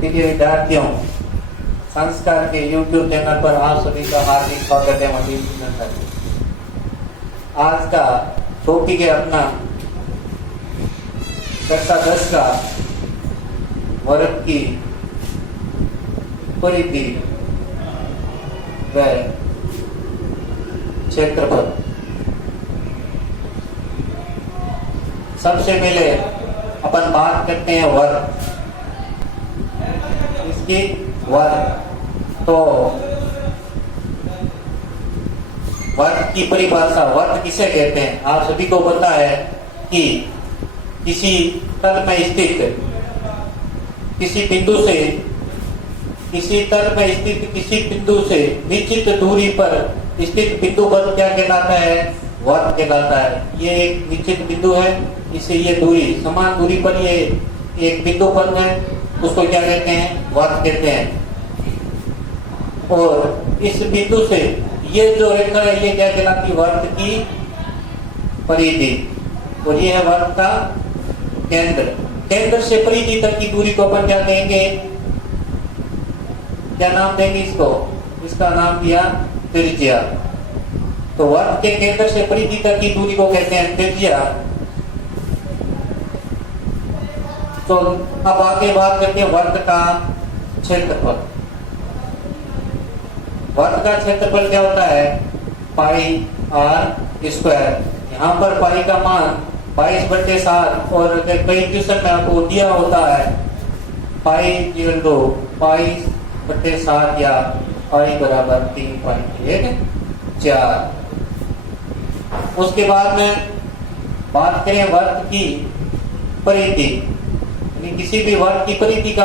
प्रिय विद्यार्थियों, संस्कार के YouTube चैनल पर आप सभी का हार्दिक स्वागत है। आज का टॉपिक है अपना कक्षा 10 का वर्ग की परिधि व क्षेत्रफल। सबसे पहले अपन बात करते हैं वर्ग, इसकी वर्ग। तो वर्ग की परिभाषा, वर्ग किसे कहते हैं? आप सभी को पता है कि किसी तल में स्थित किसी बिंदु से निश्चित दूरी पर स्थित बिंदु पर क्या कहलाता है? वर्ग कहलाता है। ये एक निश्चित बिंदु है, इसे ये दूरी समान दूरी पर ये एक बिंदु पर है, उसको क्या कहते हैं? वर्ग कहते हैं। और इस बिंदु से ये जो रेखा है ये क्या कहलाती है? वर्ग की परिधि। और ये है वर्ग का केंद्र। केंद्र से परिधि तक की दूरी को अपन क्या कहेंगे? क्या नाम देंगे इसको? इसका नाम दिया त्रिज्या। तो वर्ग के केंद्र से परिधि तक की दूरी को कहते हैं त्रिज्या। तो अब आगे बात करते हैं वर्ग का क्षेत्रफल। वर्ग का क्षेत्रफल क्या होता है? Pi r square. यहाँ पर पाई का मान 22/7 और अगर कई ट्यूशन में आपको दिया होता है पाई 22/7 या पाई बराबर 3.14। उसके बाद में बात करें वर्ग की परिधि। किसी भी वर्ग की परिधि का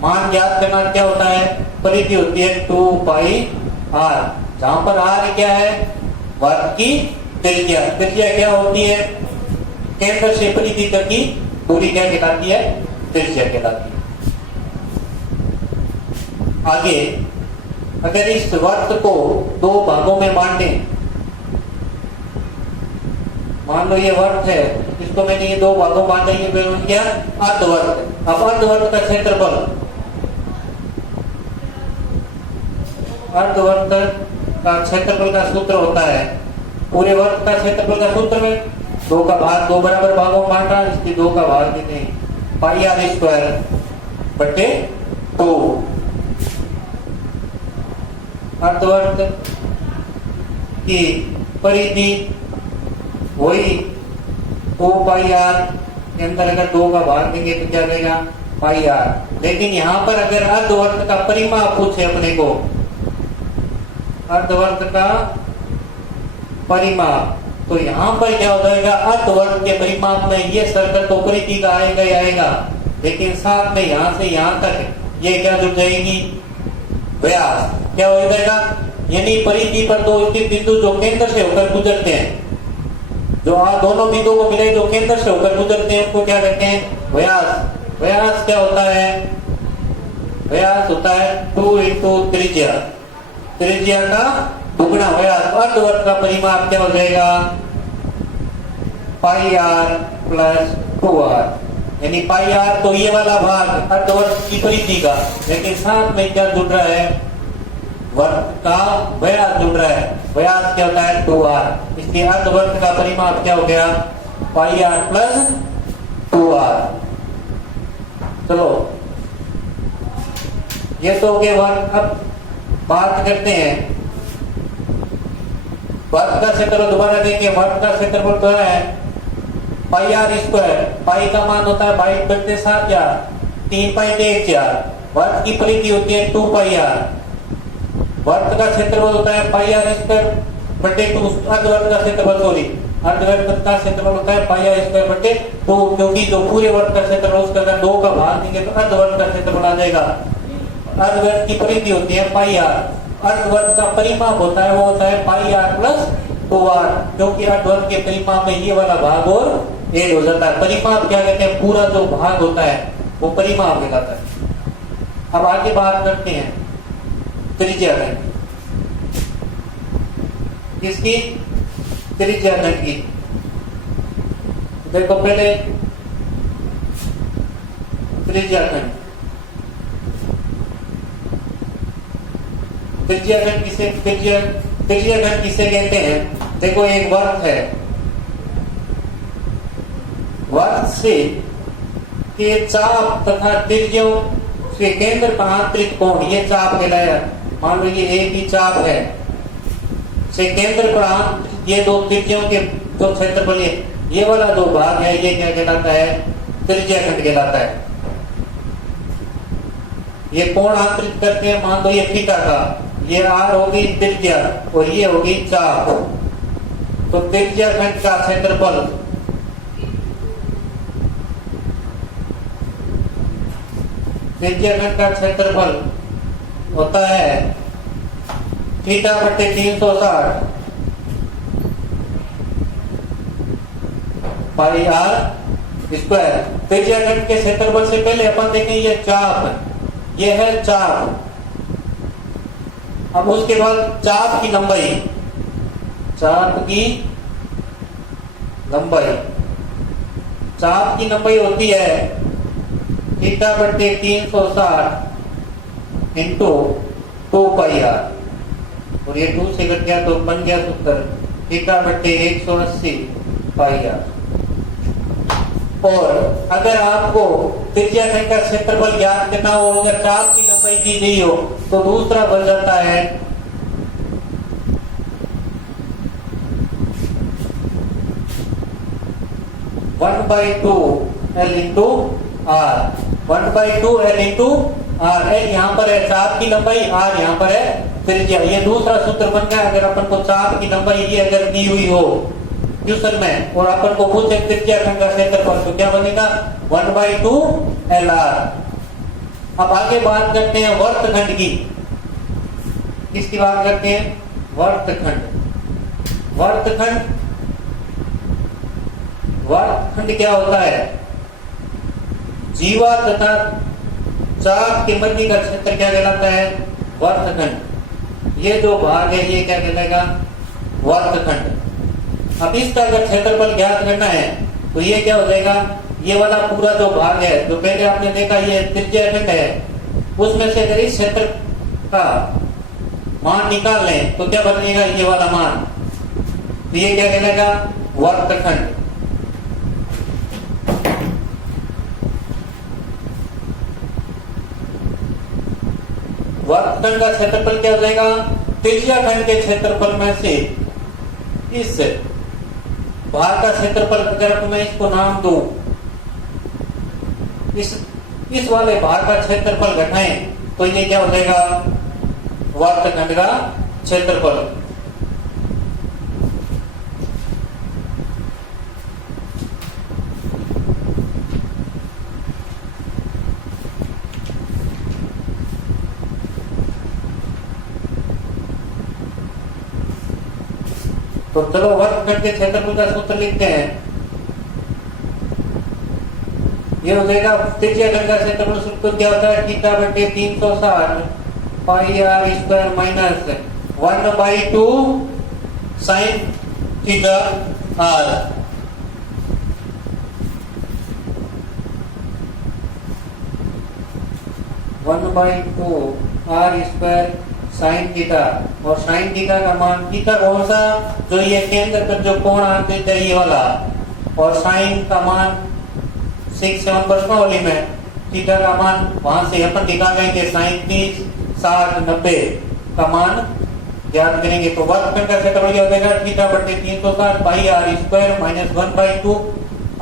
मान ज्ञात करना क्या होता है? परिधि होती है 2πr, जहां पर r क्या है? वर्ग की त्रिज्या। त्रिज्या क्या होती है? केंद्र से परिधि तक की दूरी क्या कहलाती है? त्रिज्या कहलाती है। आगे अगर इस वर्ग को दो भागों में बांटे, मान लो ये वर्ग है, इसको मैंने ये दो भागों में बांटा, ये बन गया अर्धवर्ग। अब अर्धवर्ग का क्षेत्रफल, अर्धवर्ग का क्षेत्रफल का सूत्र होता है, पूरे वर्ग का क्षेत्रफल का सूत्र में दो का भाग, दो बराबर भागों में बांटा, इसकी दो का भाग कितने? पाई आर स्क्वायर बटे 2। अर्धवर्ग की परिधि वही 2πr के अंदर अगर 2 का भाग देंगे तो क्या देगा? पाई आर। लेकिन यहाँ पर अगर अर्धवर्ग का परिमाप पूछे अपने को, अर्धवर्ग का परिमाप, तो यहाँ पर क्या हो जाएगा? अर्धवर्ग के परिमाप में ये सर्कल तो परिधि का आएगा ही आएगा, लेकिन साथ में यहाँ से यहाँ तक ये क्या जुड़ जाएगी? व्यास। क्या हो जाएगा? यानी परिधि पर दो स्थित बिंदु जो केंद्र से होकर गुजरते हैं, जो दोनों बिंदुओं को मिले जो केंद्र से होकर गुजरते हैं, उनको क्या कहते हैं? व्यास। व्यास क्या होता है? व्यास होता है 2 × त्रिज्या। त्रिज्या का दुगना व्यास। अर्धवर्ग का परिमाप क्या हो जाएगा? पाई आर प्लस 2r। यानी पाई आर तो ये वाला भाग अर्धवर्ग की परिधि का, लेकिन साथ में क्या जुड़ रहा है? वर्ग का व्यास जुड़ रहा है। व्यास क्या होता है? 2r। इसलिए अर्धवर्ग का परिमाप क्या हो गया? पाई आर प्लस 2r। चलो ये तो हो गया वर्ग। अब बात करते हैं वर्ग का क्षेत्रफल। दोबारा देखिए, वर्ग का क्षेत्रफल तो है पाई आर स्क्वायर। पाई का मान होता है 22/7 या 3.14। वर्ग की परिधि होती है 2πr। वर्ग का क्षेत्रफल होता है पाई आर स्क्वायर बटे 2। अर्धवर्ग का क्षेत्रफल, सॉरी, अर्धवर्ग का क्षेत्रफल होता है पाई आर स्क्वायर बटे 2, क्योंकि जो पूरे वर्ग का क्षेत्रफल उसका अगर 2 का भाग देंगे तो अर्धवर्ग का क्षेत्रफल आ जाएगा। अर्धवर्ग की परिधि होती है पाई आर। अर्धवर्ग का परिमाप होता है वो होता है पाई आर प्लस 2r, क्योंकि अर्धवर्ग के परिमाप में ये वाला भाग और ऐड हो जाता है। परिमाप क्या कहते हैं? पूरा जो भाग होता है वो परिमाप कहलाता है। अब आगे बात करते हैं त्रिज्या में। किसकी? त्रिज्या की। देखो पहले त्रिज्या त्रिज्या घन किसे कहते हैं? देखो एक वर्त है, वर्त से के चाप तथा त्रिज्यों के केंद्र पर आंतरिक कोण, ये चाप कहलाया। मान लो ये एक ही चाप है, से केंद्र पर ये दो त्रिज्यों के जो क्षेत्रफल है, ये वाला दो भाग है, ये क्या कहलाता है? त्रिज्या खंड कहलाता है। ये कोण आंतरिक करते हैं, मान लो ये थीटा का, ये आर होगी त्रिज्या और ये होगी चाप। तो त्रिज्या खंड का क्षेत्रफल होता है थीटा बटे 360 पाई आर स्क्वायर। त्रिज्या खंड के क्षेत्रफल से पहले अपन देखें ये चाप, ये है चाप। अब उसके बाद चाप की लंबाई, चाप की लंबाई होती है थीटा बटे 360 इंटू 2 पाई आर, और ये 2 से कट गया तो बन गया सूत्र थीटा बटे 180 पाई आर। और अगर आपको त्रिज्या खंड का क्षेत्रफल ज्ञात करना हो, अगर चाप की लंबाई दी गई हो, तो दूसरा बन जाता है one by two L into R. 1/2 L into R. L यहाँ पर है चाप की लंबाई, आर यहाँ पर है त्रिज्या। ये दूसरा सूत्र बन गया। अगर अपन को चाप की लंबाई ये अगर दी हुई हो क्वेश्चन में और अपन को पूछे त्रिज्या खंड का क्षेत्रफल, तो क्या बनेगा? 1/2 एल आर। अब आगे बात करते हैं वर्तखंड की। किसकी बात करते हैं? वर्तखंड क्या होता है? जीवा तथा चाप के मध्य का क्षेत्र क्या कहलाता है? वर्तखंड। ये जो भाग है ये क्या कहलाएगा? वर्तखंड। अब इसका अगर क्षेत्रफल ज्ञात करना है तो ये क्या हो जाएगा? ये वाला पूरा जो भाग है, जो पहले आपने देखा ये त्रिज्या खंड है, उसमें से अगर इस क्षेत्र का मान निकाल लें तो क्या बनेगा? ये वाला मान। तो ये क्या कहलाएगा? वर्तखंड। वर्तखंड का क्षेत्रफल क्या हो जाएगा? त्रिज्या खंड के क्षेत्रफल में से इस भाग का क्षेत्रफल, अगर मैं इसको नाम दूं, इस वाले भाग का क्षेत्रफल घटाएं तो ये क्या हो जाएगा? वर्तखंड का क्षेत्रफल। तो चलो वर्तखंड के क्षेत्रफल का सूत्र लिखते हैं। ये हो जाएगा त्रिज्या खंड का क्षेत्रफल सूत्र क्या होता है? थीटा बटे 360 pi r square minus 1/2 sine theta r. One by two r square sine theta. और साइन थीटा का मान, थीटा कौन सा? जो ये केंद्र पर जो कोण आते चाहिए वाला, और साइन का मान 6 7 प्रश्नावली में थीटा का मान वहां से अपन निकालेंगे, साइन 30 60 90 का मान ज्ञात करेंगे। तो वर्तखंड का क्षेत्रफल क्या हो जाएगा? थीटा बटे 360 pi r square minus 1/2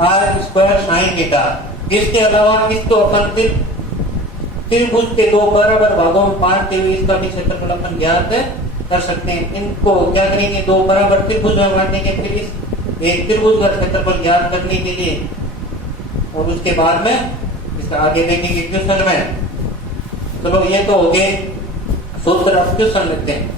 r square sine theta. इसके अलावा इसको अपन त्रिभुज के दो बराबर भागों में बांटते हुए इसका भी क्षेत्रफल अपन ज्ञात कर सकते हैं। इनको क्या करेंगे? दो बराबर त्रिभुज में बांटेंगे, फिर इस एक त्रिभुज का क्षेत्रफल ज्ञात करने के लिए, और उसके बाद में इसका आगे देखेंगे क्वेश्चन में। चलो ये तो हो गए सूत्र। अब क्वेश्चन लिखते हैं।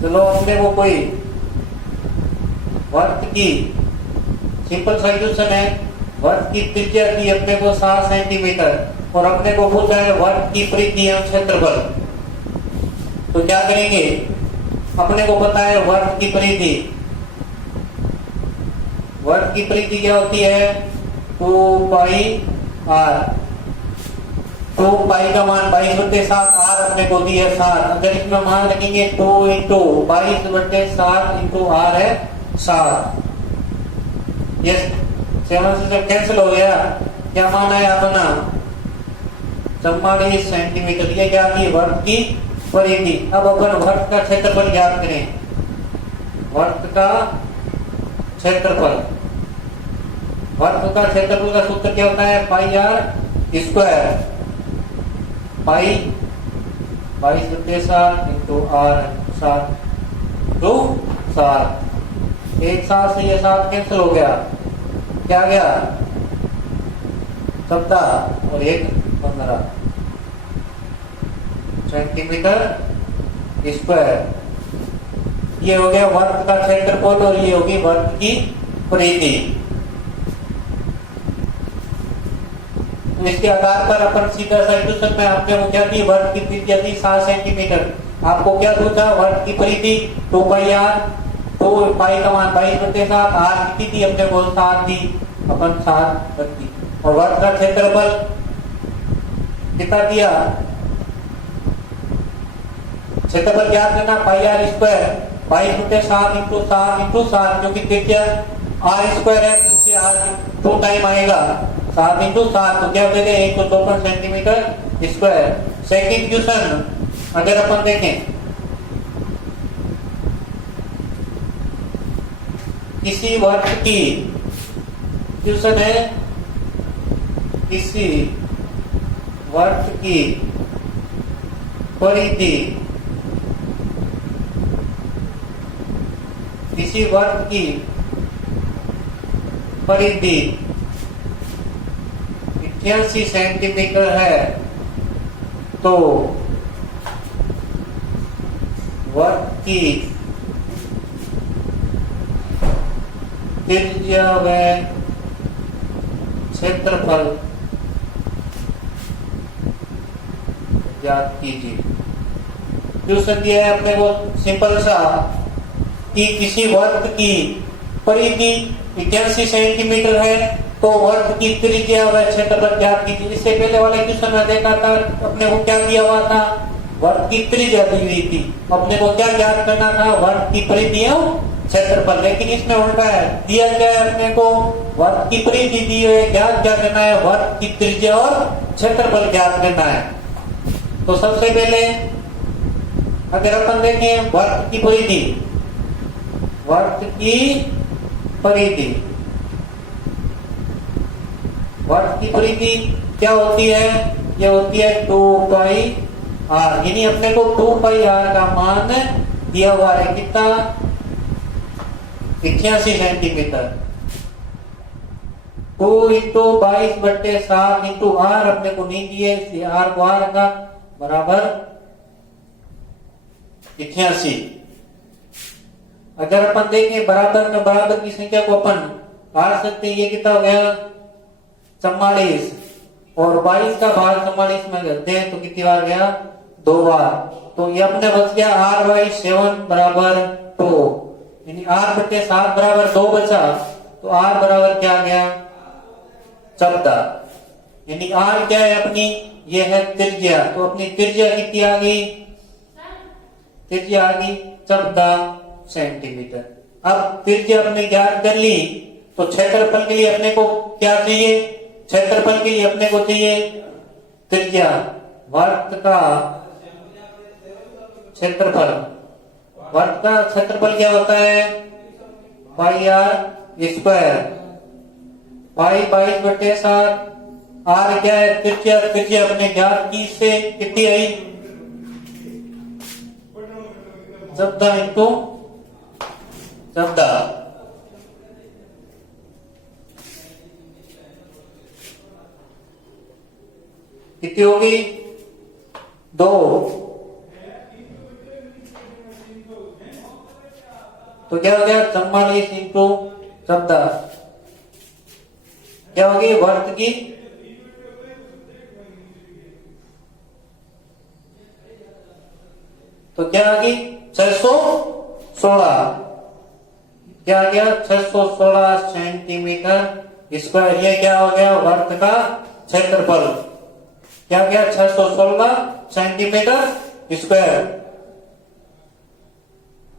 चलो अपने को कोई वर्त की सिंपल सा क्वेश्चन है। वर्त की त्रिज्या की अपने को 7 सेंटीमीटर और अपने को पूछा है वर्त की परिधि एवं क्षेत्रफल। तो क्या करेंगे, अपने को पता है वर्त की परिधि, वर्त की परिधि क्या होती है 2 पाई आर। 2 पाई का मान 22/7, आर अपने को दिया 7। अगर इसमें मान रखेंगे 2 इंटू 22/7 इंटू आर है 7। ये 7 से जब कैंसिल हो गया, क्या मान है अपना 44 सेंटीमीटर। ये क्या की वर्त की परिधि। अब अपन वर्त का क्षेत्रफल ज्ञात करें। वर्त का क्षेत्रफल, वर्त का क्षेत्रफल का सूत्र क्या होता है pi r square. Pi 22/7 into r 7 to 7। एक 7 से ये 7 कैंसिल हो गया, क्या गया 17 और 1 15 सेंटीमीटर स्क्वायर। ये हो गया वर्त का क्षेत्रफल और ये होगी वर्त की परिधि। तो इसके आधार पर अपन सीधा सा क्वेश्चन में आपने वो क्या दी, वर्त की त्रिज्या दी 7 सेंटीमीटर। आपको क्या पूछा, वर्त की परिधि 2 पाई आर, 2 पाई का मान 22/7, आर कितनी थी अपने को 7 दी, अपन 7 रख दी। और वर्त का क्षेत्रफल कितना दिया, क्षेत्रफल क्या करना पाई आर स्क्वायर 22/7 इंटू 7 इंटू 7, जो कि त्रिज्या आर स्क्वायर है, इसे आर 2 टाइम आएगा 7 इंटू 7, तो क्या दे रहे 154 सेंटीमीटर स्क्वायर। सेकंड क्वेश्चन अगर अपन देखें, किसी वर्त की, क्वेश्चन है किसी वर्त की परिधि, किसी वर्त की परिधि 88 सेंटीमीटर है, तो वर्त की त्रिज्या व क्षेत्रफल ज्ञात कीजिए। क्वेश्चन दिया है अपने को सिंपल सा कि किसी वर्त की परिधि 81 सेंटीमीटर है, तो वर्त की त्रिज्या व क्षेत्रफल ज्ञात कीजिए। इससे पहले वाले क्वेश्चन में देखा था अपने को क्या दिया हुआ था, वर्त की त्रिज्या दी हुई थी, अपने को क्या ज्ञात करना था वर्त की परिधि और क्षेत्रफल। लेकिन इसमें उल्टा है, दिया क्या है अपने को वर्त की परिधि दी है, ज्ञात क्या करना है वर्त की त्रिज्या और क्षेत्रफल ज्ञात करना है। तो सबसे पहले अगर अपन देखें वर्त की परिधि, वर्त की परिधि, वर्त की परिधि क्या होती है, यह होती है 2 पाई आर। यानी अपने को 2 पाई आर का मान दिया हुआ है कितना 81 सेंटीमीटर। 2 इंटू 22/7 इंटू आर अपने को नहीं दिए, इसलिए आर को आर का बराबर 81। अगर अपन देखें बराबर में बराबर की संख्या को अपन भाग सकते हैं, ये कितना हो गया 44 और 22 का भाग 44 में करते हैं तो कितनी बार गया 2 बार। तो ये अपने बच गया r/7 बराबर 2, यानी r/7 बराबर 2 बचा, तो r बराबर क्या आ गया 14। यानी r क्या है अपनी, ये है त्रिज्या, तो अपनी त्रिज्या कितनी आ गई, त्रिज्या आ गई 14 सेंटीमीटर। अब त्रिज्या अपने ज्ञात कर ली, तो क्षेत्रफल के लिए अपने को क्या चाहिए, क्षेत्रफल के लिए अपने को चाहिए त्रिज्या, वर्त का क्षेत्रफल। वर्त का क्षेत्रफल क्या होता है pi r square, pi 22/7, are क्या है त्रिज्या, त्रिज्या अपने ज्ञात की से कितनी आई 14 इंटू 14। कितनी होगी 2, तो क्या हो गया 44 इंटू 14, क्या होगी वर्त की तो क्या आ गई 616, क्या आ गया 616 सेंटीमीटर स्क्वायर। ये क्या हो गया वर्ग का क्षेत्रफल, क्या गया 616 सेंटीमीटर स्क्वायर।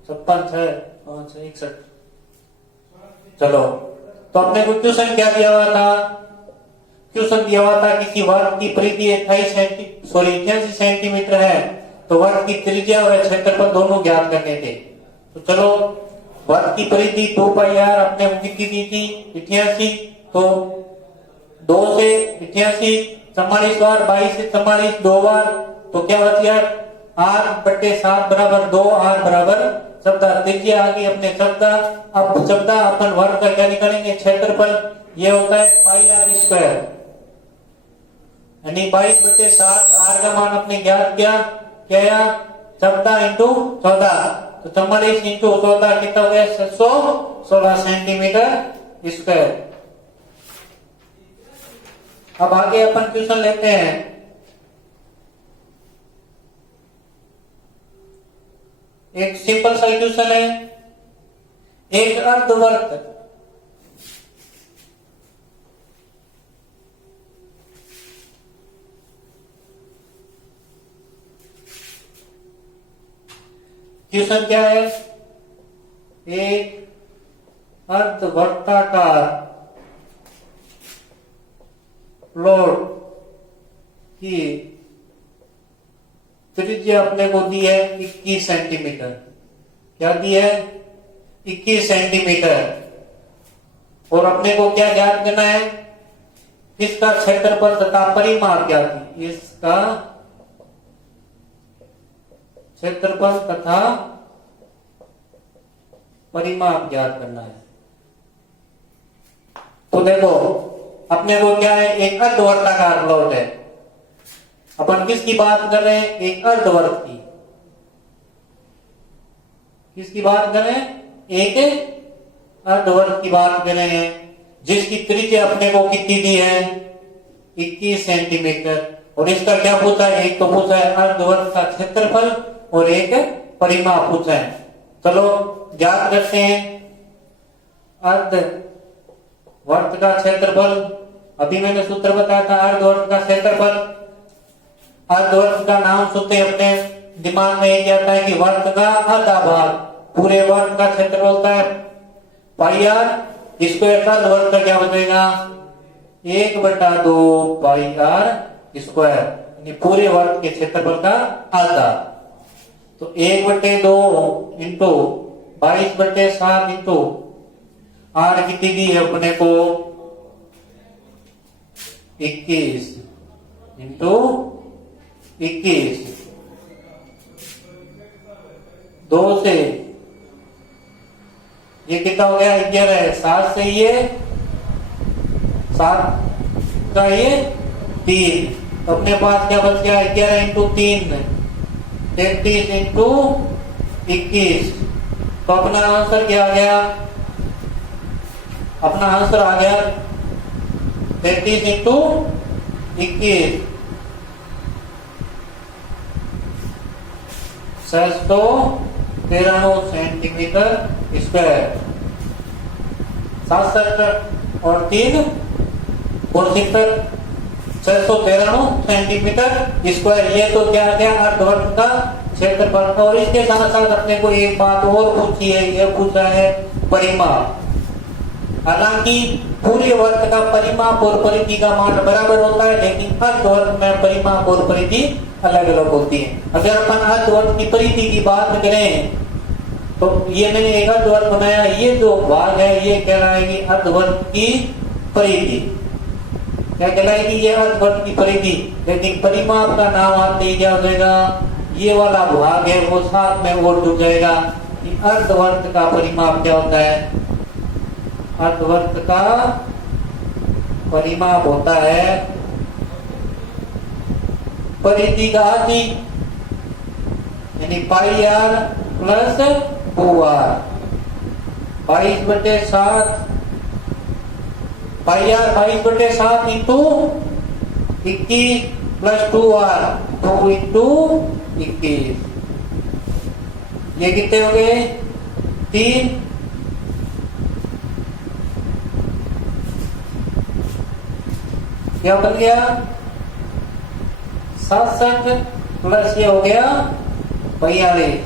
56 चलो, तो अपने को क्वेश्चन क्या दिया हुआ था, क्वेश्चन दिया हुआ था किसी वर्ग की परिधि 88 सेंटीमीटर है, तो वर्ग की त्रिज्या और क्षेत्रफल दोनों ज्ञात करने थे। तो चलो, वर्ग की परिधि 2 पाई आर अपने को कितनी दी थी 88, तो 2 से 88 44 बार, 22 से 44 2 बार, तो क्या बच गया R/7 बराबर 2, R बराबर 14। त्रिज्या आ गई अपने 14। अब 14 अपन वर्ग का क्या निकालेंगे क्षेत्रफल, ये होता है पाई आर स्क्वायर, यानी 22/7। आर का मान अपने ज्ञात किया, क्या 14 इंटू 14, तो 44 इंटू 14 कितना हो गया 616 सेंटीमीटर स्क्वायर। अब आगे अपन क्वेश्चन लेते हैं। एक सिंपल सा क्वेश्चन है, एक अर्धवर्ग क्वेश्चन क्या है, एक अर्धवर्ताकार प्लॉट की त्रिज्या अपने को दी है 21 सेंटीमीटर, क्या दी है 21 सेंटीमीटर, और अपने को क्या ज्ञात करना है, इसका क्षेत्रफल तथा परिमाप क्या थी, इसका क्षेत्रफल तथा परिमाप ज्ञात करना है। तो देखो अपने को क्या है, एक अर्धवर्ताकार प्लॉट है, अपन किसकी बात कर रहे हैं, एक अर्धवर्ग की, किसकी बात कर रहे हैं, एक अर्धवर्ग की बात कर रहे हैं, जिसकी त्रिज्या अपने को कितनी दी है 21 सेंटीमीटर, और इसका क्या पूछा है, एक तो पूछा है अर्धवर्ग का क्षेत्रफल और एक परिमाप पूछा है। चलो ज्ञात करते हैं अर्धवर्ग का क्षेत्रफल। अभी मैंने सूत्र बताया था अर्धवर्ग का क्षेत्रफल, अर्धवर्ग का नाम सुनते अपने दिमाग में यही आता है कि वर्ग का आधा भाग, पूरे वर्ग का क्षेत्रफल होता है पाई आर स्क्वायर, का वर्ग का क्या बचेगा 1/2 पाई आर स्क्वायर, यानी पूरे वर्ग के क्षेत्रफल का आधा। तो 1/2 इंटू 22/7 इंटू आर कितनी दी है अपने को 21 इंटू 21, 2 से ये कितना हो गया 11 है, 7 से ये 7 का ये 3, तो अपने पास क्या बच गया 11 इंटू 3 33 इंटू 21, तो अपना आंसर क्या आ गया, अपना आंसर आ गया 33 इंटू 21 693 सेंटीमीटर स्क्वायर। 67 और 3 76 693 सेंटीमीटर स्क्वायर। ये तो क्या क्या अर्धवर्ग का क्षेत्रफल। और इसके साथ साथ अपने को एक बात और पूछी है, यह पूछा है परिमाप। हालांकि पूरे वर्ग का परिमाप और परिधि का मान बराबर होता है, लेकिन अर्धवर्ग में परिमाप और परिधि अलग अलग होती है। अगर अपन अर्धवर्ग की परिधि की बात करें तो ये मैंने एक अर्धवर्ग बनाया, ये जो भाग है ये कहलाएगी अर्धवर्ग की परिधि, क्या कहलाएगी ये अर्धवर्ग की परिधि। लेकिन परिमाप का नाम आते ही क्या हो जाएगा, ये वाला भाग है वो साथ में और जुड़ जाएगा। अर्धवर्ग का परिमाप क्या होता है, अर्धवर्ग का परिमाप होता है परिधि का आधी, यानी pi r plus 2r, 22/7 pi r 22/7 into 21 plus 2r, 2 into 21, ये कितने हो गए 3, क्या बन गया 67 प्लस ये हो गया 42,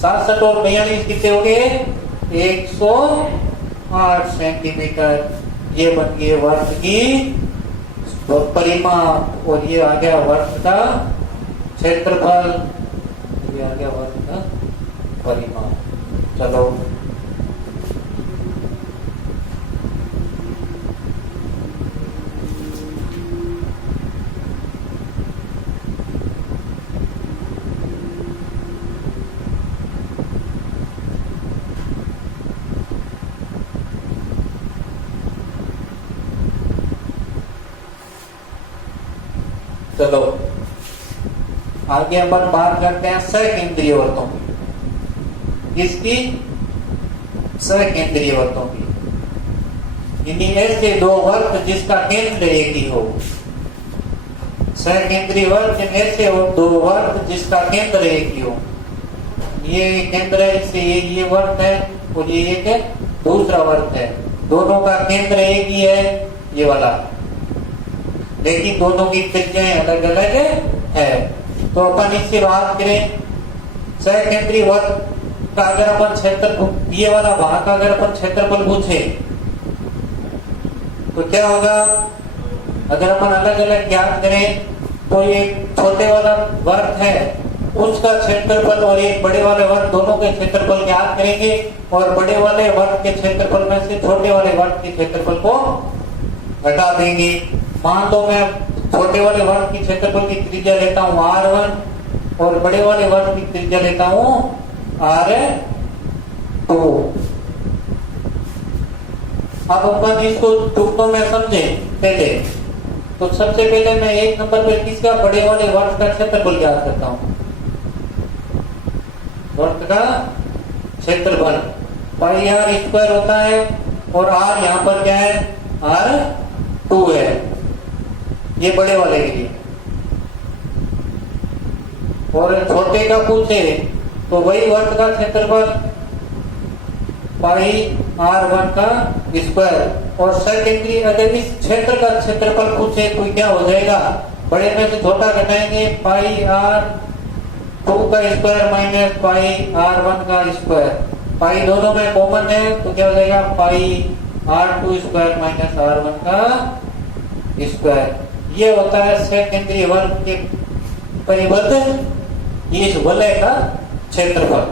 67 और 42 कितने हो गए 108 सेंटीमीटर। ये बन गए वर्ग की परिमाप और ये आ गया वर्ग का क्षेत्रफल, ये आ गया वर्ग का परिमाप। चलो चलो आगे अपन बात करते हैं सकेंद्रीय वृत्तों की। इसकी सकेंद्रीय वृत्तों की, यानी ऐसे दो वृत्त जिसका केंद्र एक ही हो। सकेंद्रीय वृत्त ऐसे दो वृत्त जिसका केंद्र एक ही हो। ये केंद्र है, इससे ये वृत्त है और ये एक दूसरा वृत्त है, दोनों का केंद्र एक ही है ये वाला, लेकिन दोनों की त्रिज्याएं अलग अलग है। तो अपन इससे बात करें सकेंद्रीय वृत्त का, अगर अपन क्षेत्रफल ये वाला भाग का अगर अपन क्षेत्रफल पूछे तो क्या होगा। अगर अपन अलग अलग ज्ञात करें तो ये छोटे वाला वृत्त है उसका क्षेत्रफल और एक बड़े वाले वृत्त दोनों के क्षेत्रफल ज्ञात करेंगे और बड़े वाले वृत्त के क्षेत्रफल में से छोटे वाले वृत्त के क्षेत्रफल को घटा देंगे। मान लो मैं छोटे वाले वृत्त की क्षेत्रफल की त्रिज्या लेता हूँ r1 और बड़े वाले वृत्त की त्रिज्या लेता हूँ r2। अब अपन इसको टुकड़ों में समझे पहले, तो सबसे पहले मैं एक नंबर पे किसका बड़े वाले वृत्त का क्षेत्रफल ज्ञात करता हूँ। वृत्त का क्षेत्रफल पाई r स्क्वायर होता है और r यहाँ पर क्या है r2 है, ये बड़े वाले के लिए। और छोटे का पूछे तो वही वृत्त का क्षेत्रफल पाई r1 का स्क्वायर। और सकेंद्रीय अगर इस क्षेत्र का क्षेत्रफल पूछे तो क्या हो जाएगा, बड़े में से छोटा घटाएंगे पाई r2 का स्क्वायर माइनस पाई r1 का स्क्वायर। पाई दोनों में कॉमन है तो क्या हो जाएगा पाई r2 स्क्वायर माइनस r1 का स्क्वायर। ये होता है सकेंद्रीय वृत्त के परिबद्ध इस वलय का क्षेत्रफल।